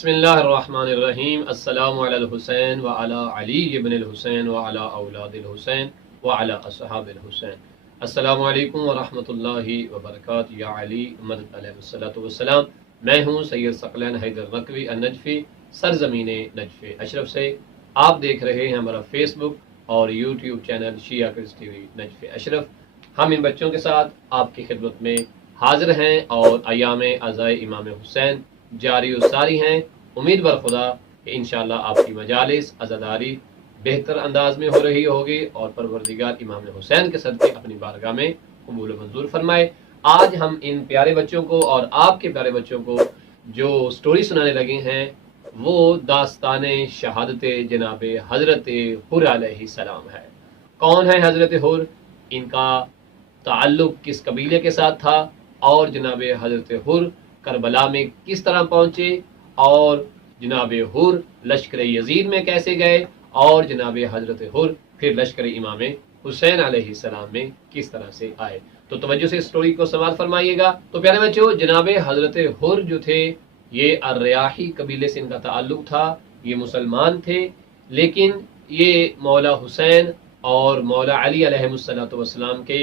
बिस्मिल्लाहिर्रहमानिर्रहीम। अस्सलामु अला हुसैन व अला अली इब्न हुसैन व अला औलाद हुसैन व अला अस्हाब हुसैन। अस्सलामु अलैकुम व रहमतुल्लाहि व बरकातुहू। या अली मदद अलैहिस्सलातु वस्सलाम। मैं हूँ सैयद सकलैन हैदर नकवी अन-नजफी, सरजमीन नजफ़ अशरफ से। आप देख रहे हैं हमारा फेसबुक और यूट्यूब चैनल शिया किड्स टीवी नजफ़ अशरफ। हम इन बच्चों के साथ आपकी खिदमत में हाजिर हैं और अयाम अज़ाए इमाम हुसैन जारी और सारी हैं। उम्मीद बर खुदा कि इंशाअल्लाह आपकी मजालिस अज़ादारी बेहतर अंदाज में हो रही होगी और परवरदिगार इमाम हुसैन के सदक़े अपनी बारगाह में कबूल मंजूर फरमाए। आज हम इन प्यारे बच्चों को और आपके प्यारे बच्चों को जो स्टोरी सुनाने लगे हैं वो दास्तान शहादत जनाब हज़रत हुर अलैहिस्सलाम है। कौन है हज़रत हुर, इनका ताल्लुक किस कबीले के साथ था और जनाब हज़रत हुर करबला में किस तरह पहुंचे और जनाब हुर लश्कर यजीद में कैसे गए और जनाब हज़रत हुर फिर लश्कर इमाम हुसैन अलैहिस्सलाम में किस तरह से आए। तो तवज्जो से स्टोरी को समाअत फरमाइएगा। तो प्यारे बच्चों, जनाब हज़रत हुर जो थे ये अर्रयाही कबीले से इनका ताल्लुक था। ये मुसलमान थे लेकिन ये मौला हुसैन और मौला अली अलैहिस्सलातु वस्सलाम के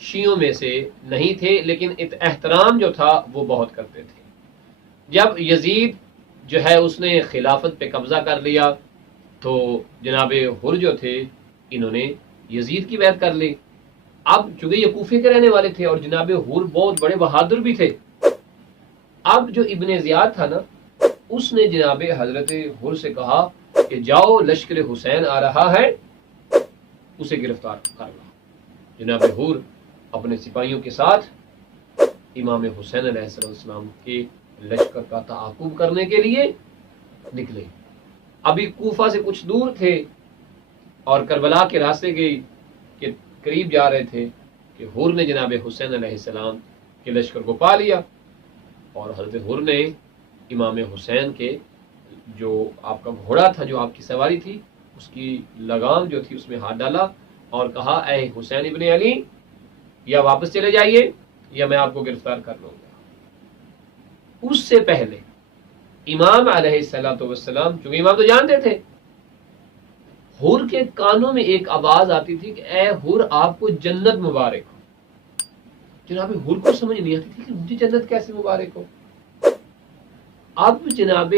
शियों में से नहीं थे, लेकिन एहतराम जो था वो बहुत करते थे। जब यजीद जो है उसने खिलाफत पे कब्जा कर लिया तो जनाब हुर जो थे इन्होंने यजीद की बैत कर ली। अब चूंकि ये कूफे के रहने वाले थे और जनाब हुर बहुत बड़े बहादुर भी थे। अब जो इब्ने ज़ियाद था ना, उसने जनाब हजरत हुर से कहा कि जाओ लश्कर हुसैन आ रहा है, उसे गिरफ्तार कर लो। जनाब हुर अपने सिपाहियों के साथ इमाम हुसैन अलैहिस्सलाम के लश्कर का ताक़ुब करने के लिए निकले। अभी कूफा से कुछ दूर थे और करबला के रास्ते के करीब जा रहे थे कि हुर ने जनाब हुसैन अलैहिस्सलाम के लश्कर को पा लिया और हज़रत हुर ने इमाम हुसैन के जो आपका घोड़ा था, जो आपकी सवारी थी, उसकी लगाम जो थी उसमें हाथ डाला और कहा, ऐ हुसैन इब्ने अली, या वापस चले जाइए या मैं आपको गिरफ्तार कर लूंगा। उससे पहले इमाम अलैहिस्सलातु वस्सलाम, चूंकि इमाम तो जानते थे, हुर के कानों में एक आवाज आती थी कि ऐ हुर, आपको जन्नत मुबारक हो। जनाब हुर को समझ नहीं आती थी कि मुझे जन्नत कैसे मुबारक हो। अब जनाब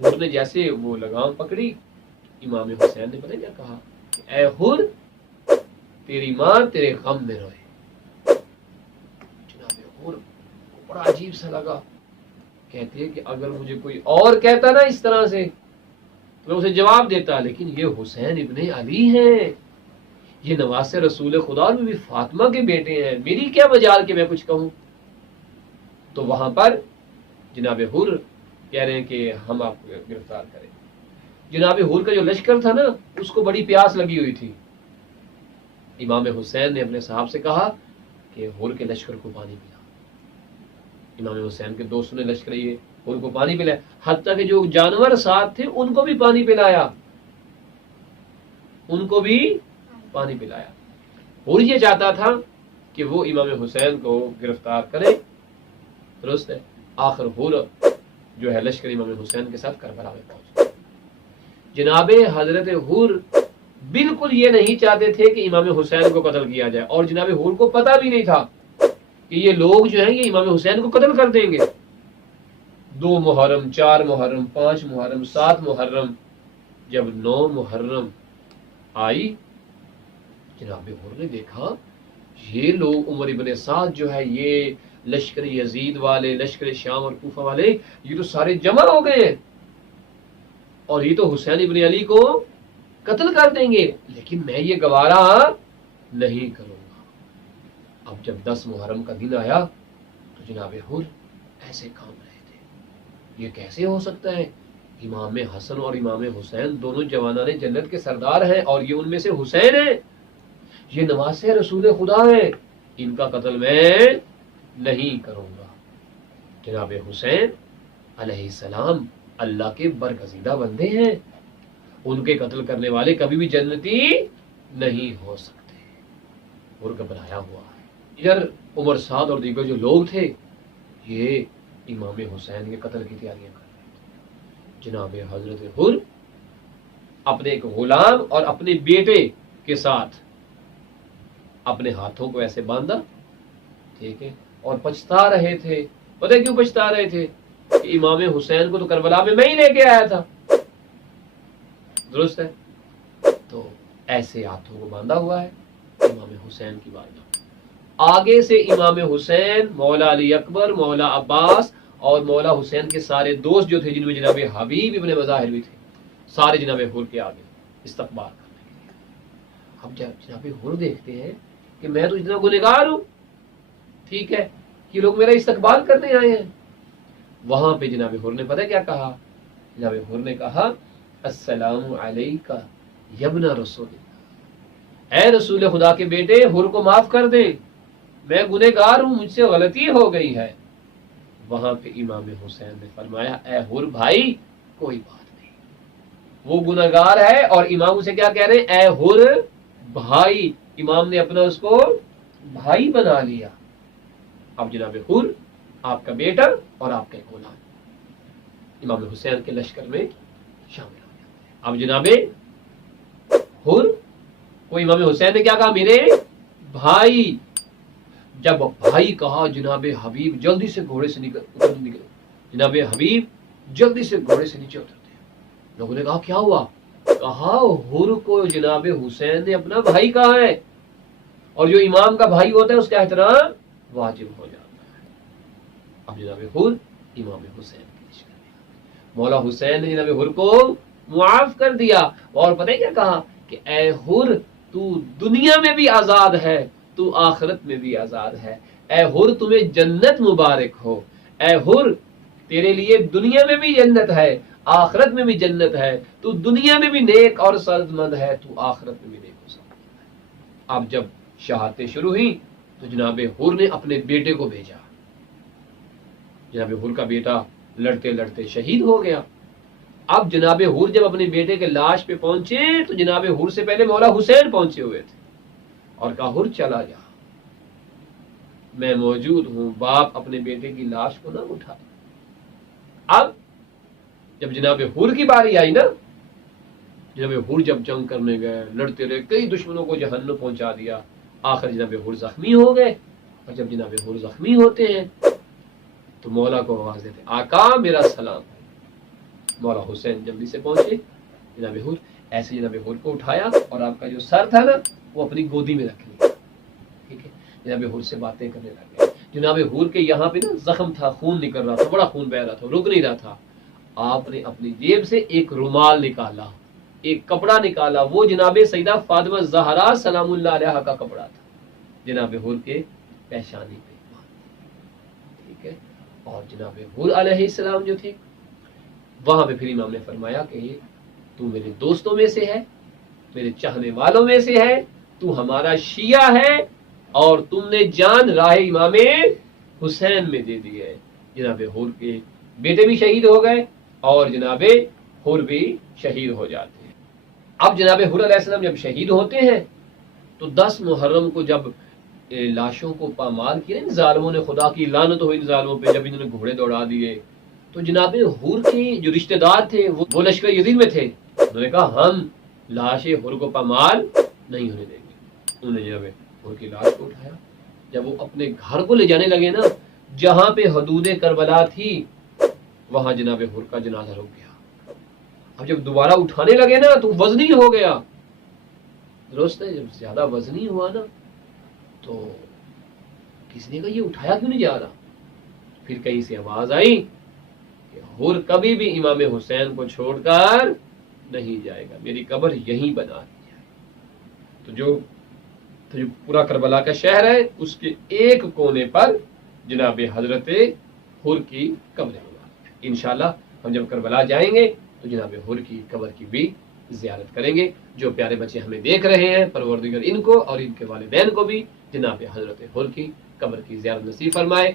हुर ने जैसे वो लगाम पकड़ी, इमाम हुसैन ने पता क्या कहा, ऐ हुर, तेरी मां तेरे गम में रोए। और बड़ा अजीब सा लगा। कहती है कि अगर मुझे कोई और कहता ना इस तरह से तो मैं उसे जवाब देता, लेकिन ये हुसैन इब्ने अली हैं, ये नवासे रसूल खुदा और भी फातिमा के बेटे हैं, मेरी क्या मजाल कि मैं कुछ कहूं। तो वहां पर जनाब हुर कह रहे हैं कि हम आपको गिरफ्तार करें। जनाब हुर का जो लश्कर था ना, उसको बड़ी प्यास लगी हुई थी। इमाम हुसैन ने अपने साहब से कहा कि हुर के लश्कर को पानी पिला। इमाम हुसैन के दोस्तों ने लश्कर ये हुर को पानी पिलाया, हत्ता कि जो जानवर साथ थे उनको भी पानी पिलाया, उनको भी पानी पिलाया। हुर ये चाहता था कि वो इमाम हुसैन को गिरफ्तार करे। दुरुस्त है। आखिर हुर जो है लश्कर इमाम हुसैन के साथ करबला में पहुंचे। जनाबे हजरत हुर बिल्कुल ये नहीं चाहते थे कि इमाम हुसैन को कत्ल किया जाए और जनाब हुर को पता भी नहीं था कि ये लोग जो हैं ये इमाम हुसैन को कत्ल कर देंगे। 2 मुहर्रम, 4 मुहर्रम, 5 मुहर्रम, 7 मुहर्रम, जब 9 मुहर्रम आई, जनाब हुर ने देखा ये लोग उमर इब्ने साद जो है, ये लश्कर यजीद वाले, लश्कर शाम और कूफा वाले, ये तो सारे जमा हो गए हैं और ये तो हुसैन इब्ने अली को कत्ल कर देंगे, लेकिन मैं ये गवारा नहीं करूंगा। अब जब 10 मुहर्रम का दिन आया तो जनाब हुर ऐसे काम रहे थे, ये कैसे हो सकता है, इमाम हसन और इमाम हुसैन दोनों जवानाने जन्नत के सरदार हैं और ये उनमें से हुसैन है, ये नवासे रसूल खुदा है, इनका कत्ल मैं नहीं करूंगा। जनाब हुसैन अलैहिस्सलाम अल्लाह के बरगज़ीदा बंदे हैं, उनके कत्ल करने वाले कभी भी जन्नती नहीं हो सकते। और घबराया हुआ है। इधर उमर साद और दीगर जो लोग थे ये इमाम हुसैन के कत्ल की तैयारियां कर रहे थे। جناب حضرت حر اپنے ایک غلام اور اپنے بیٹے کے ساتھ اپنے ہاتھوں کو ایسے باندھا، ٹھیک ہے، اور پچھتا رہے تھے. پتہ کیوں پچھتا رہے تھے؟ کہ امام حسین کو تو کربلا میں ہی لے کے آیا تھا. درست ہے. تو ایسے ہاتھوں کو باندھا ہوا ہے امام حسین کی بارگاہ. آگے سے امام حسین، مولا علی اکبر، مولا عباس اور مولا حسین کے سارے دوست جو تھے، جن میں جناب حبیب ابن مظاہر بھی تھے، سارے جناب حر کے آگے استقبال کرنے کے لیے. اب جب جناب حر دیکھتے ہیں کہ میں تو اتنا گنہگار ہوں، ٹھیک ہے، کہ لوگ میرا استقبال کرنے آئے ہیں. وہاں پہ جناب حر نے پتہ کیا کہا؟ جناب حر نے کہا السلام علیکہ یبن رسول اللہ، اے رسول خدا کے بیٹے، حر کو معاف کر دیں، میں گنہگار ہوں، مجھ سے غلطی ہو گئی ہے. وہاں پہ امام حسین نے فرمایا اے حر بھائی کوئی بات نہیں، وہ گنہگار ہے اور امام اسے کیا کہہ رہے ہیں؟ اے حر بھائی. امام نے اپنا اس کو بھائی بنا لیا. اب جناب حر آپ کا بیٹا اور آپ کا غلام امام حسین کے لشکر میں شامل ہو جاتے ہیں. اب جناب حر کو امام حسین نے کیا کہا؟ میرے بھائی. جب بھائی کہا، جناب حبیب جلدی سے گھوڑے سے نکل. جناب حبیب جلدی سے گھوڑے سے نیچے اترتے ہیں. لوگوں نے کہا کیا ہوا؟ کہا حر کو جناب حسین نے اپنا بھائی کہا ہے، اور جو امام کا بھائی ہوتا ہے اس کا احترام واجب ہو جاتا ہے. اب جناب حر امام حسین کی لشکر میں، مولا حسین نے جناب حر کو معاف کر دیا. اور پتہ ہے کیا کہا؟ کہ اے حر تو دنیا میں بھی آزاد ہے، تو آخرت میں بھی آزاد ہے. اے حر تمہیں جنت مبارک ہو. اے حر تیرے لیے دنیا میں بھی جنت ہے، آخرت میں بھی جنت ہے. تو دنیا میں بھی نیک اور سعادتمند ہے، تو آخرت میں بھی نیک اور سعادتمند ہے. اب جب شہادتیں شروع ہوئی تو جناب حر نے اپنے بیٹے کو بھیجا. جناب حر کا بیٹا لڑتے لڑتے شہید ہو گیا. اب جناب حر جب اپنے بیٹے کے لاش پہ پہنچے تو جناب حر سے پہلے مولا حسین پہنچے ہوئے تھے اور کہا حر چلا جا، میں موجود ہوں. باپ اپنے بیٹے کی لاش کو نہ اٹھا. اب جب جناب حر کی باری آئی نا، جناب حر جب جنگ کرنے گئے، لڑتے رہے، کئی دشمنوں کو جہنم پہنچا دیا. آخر جناب حر زخمی ہو گئے. اور جب جناب حر زخمی ہوتے ہیں تو مولا کو آواز دیتے آقا میرا سلام. مولا حسین جلدی سے پہنچے. جناب حر ایسے جناب حر کو اٹھایا اور آپ کا جو سر تھا نا وہ اپنی گودی میں رکھ لیا. ٹھیک ہے، جناب حر سے باتیں کرنے لگے. جناب حر کے یہاں پہ نا زخم تھا، خون نکل رہا تھا، بڑا خون بہ رہا تھا، رک نہیں رہا تھا. آپ نے اپنی جیب سے ایک رومال نکالا، ایک کپڑا نکالا. وہ جناب سیدہ فاطمہ زہرا سلام اللہ علیہا کا کپڑا تھا، جناب حر کے پیشانی پہ. ٹھیک ہے، اور جناب حر علیہ السلام جو تھے وہاں پہ پھر امام نے فرمایا کہ تو میرے دوستوں میں سے ہے، میرے چاہنے والوں میں سے ہے، تو ہمارا شیعہ ہے، اور تم نے جان راہ امام حسین میں دے دی ہے. جناب حر کے بیٹے بھی شہید ہو گئے اور جناب حر بھی شہید ہو جاتے ہیں. اب جناب حر علیہ السلام جب شہید ہوتے ہیں تو 10 محرم کو جب لاشوں کو پامال کیا، ان ظالموں نے، خدا کی لعنت ہو ان ظالموں پہ، جب انہوں نے گھوڑے دوڑا دیے تو جناب حر کے جو رشتہ دار تھے وہ لشکر یزید میں تھے. انہوں نے کہا ہم لاش حر کو پامال نہیں ہونے دیں گے. انہوں نے جناب حر کی لاش کو اٹھایا. جب وہ اپنے گھر کو لے جانے لگے نا، جہاں پہ حدود کربلا تھی وہاں جناب حر کا جنازہ رک گیا. اب جب دوبارہ اٹھانے لگے نا تو وزنی ہو گیا. درست ہے، جب زیادہ وزنی ہوا نا تو کسی نے کہا یہ اٹھایا کیوں نہیں جا رہا. پھر کہیں سے آواز آئی کہ حر کبھی بھی امام حسین کو چھوڑ کر نہیں جائے گا، میری قبر یہیں بنا دی جائے. تو جو پورا کربلا کا شہر ہے اس کے ایک کونے پر جناب حضرت حر کی قبر ہے. انشاءاللہ ہم جب کربلا جائیں گے تو جناب حر کی قبر کی بھی زیارت کریں گے. جو پیارے بچے ہمیں دیکھ رہے ہیں، پروردگار ان کو اور ان کے والدین کو بھی جناب حضرت حر کی قبر کی زیارت نصیب فرمائے.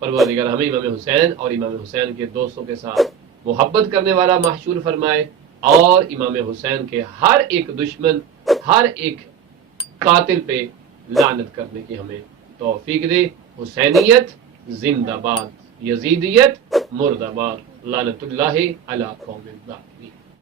پروردگار ہمیں امام حسین اور امام حسین کے دوستوں کے ساتھ محبت کرنے والا محشور فرمائے، اور امام حسین کے ہر ایک دشمن، ہر ایک قاتل پہ لعنت کرنے کی ہمیں توفیق دے. حسینیت زندہ باد، یزیدیت مردہ باد. لعنت اللہ علی قوم الظالمین.